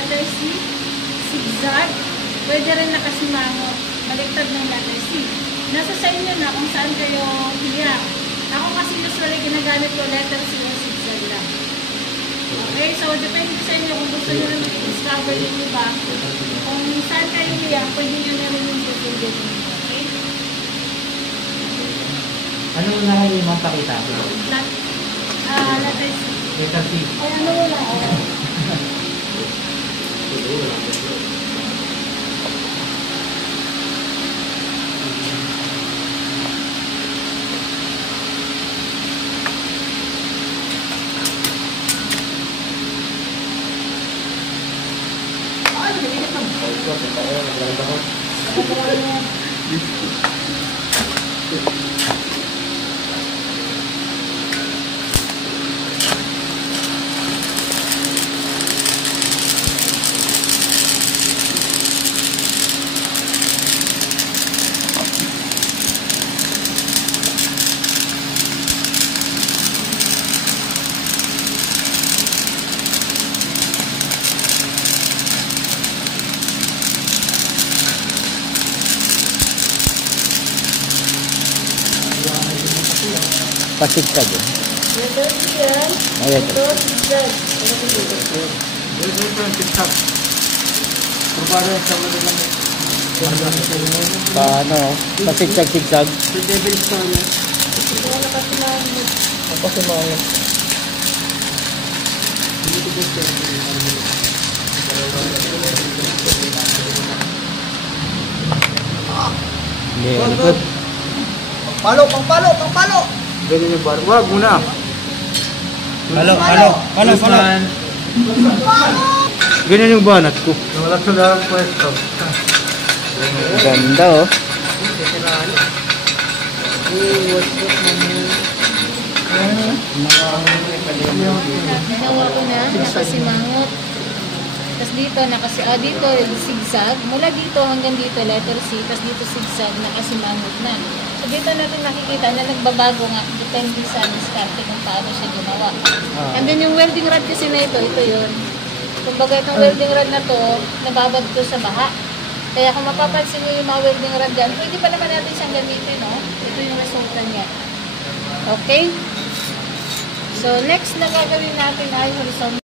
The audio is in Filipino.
letter C, zigzag. Pwede rin nakasimangot, baliktad ng letter C. Nasa sa inyo na kung saan kayo hiyak. Ako kasi usually ginagamit ko letter C o zigzag lang. Okay, so depende sa inyo kung gusto nyo rin i-discover yung iba. Kung saan kayo hiyak, pwede nyo na rin yung susundin. Okay? Ano na rin yung mapakita? Letter C. Letter C. Ay, ano wala? Pasigtag eh. Letter C yan. Ayan. Ito, zigzag. Paano? Pasigtag-sigtag. Ito nakasimangot. Nakasimangot. Very good. Pangpalo! Ganyan yung bar. Wag muna. Palo! Ganyan yung banat ko. Wala sa dalang pwesto. Ganda oh. Ginawa ko na, nakasimangot. Tapos dito, dito, zigzag. Mula dito hanggang dito, letter C. Tapos dito, zigzag, nakasimangot na. So dito natin nakikita na nagbabago nga. Depende sa diskarte kung paano siya ginawa. And then yung welding rod kasi na ito yun. Kumbaga itong welding rod na to, nababad to sa baha. Kaya kung mapapansin nyo yung mga welding rod dyan, pwede pa naman natin siyang gamitin, no? Ito yung resulta niya. Okay? So next na gagawin natin ay horizontal.